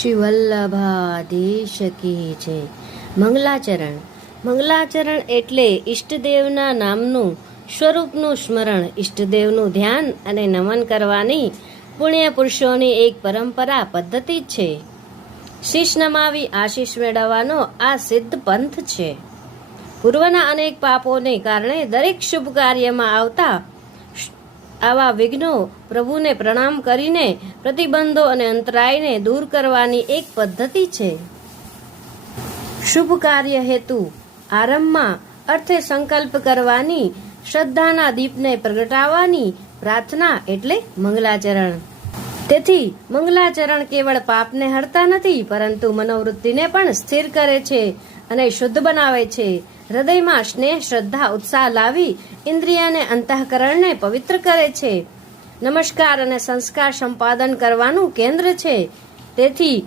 શ્રી વલ્લભાધીશ કી જય. મંગલાચરણ. મંગલાચરણ એટલે ઈષ્ટદેવના નામનું સ્વરૂપનું સ્મરણ, ઈષ્ટદેવનું ધ્યાન અને નમન કરવાની પુણ્ય પુરુષોની એક પરંપરા પદ્ધતિ છે. શીશ નમાવી આશીષ મેળવવાનો આ સિદ્ધ પંથ છે. પૂર્વના અનેક પાપોને કારણે દરેક શુભ કાર્યમાં આવતા આવા વિઘ્નો પ્રભુને પ્રણામ કરીને પ્રતિબંધો અને અંતરાયને દૂર કરવાની એક પદ્ધતિ છે. શુભ કાર્ય હેતુ આરંભમાં અર્થે સંકલ્પ કરવાની, શ્રદ્ધાના દીપને પ્રગટાવવાની પ્રાર્થના એટલે મંગલાચરણ. તેથી મંગલાચરણ કેવળ પાપને હરતા નથી, પરંતુ મનોવૃત્તિને પણ સ્થિર કરે છે અને શુદ્ધ બનાવે છે. હૃદયમાં સ્નેહ, શ્રદ્ધા, ઉત્સાહ લાવી ઇન્દ્રિય અને અંતઃકરણને પવિત્ર કરે છે. નમસ્કાર અને સંસ્કાર સંપાદન કરવાનું કેન્દ્ર છે. તેથી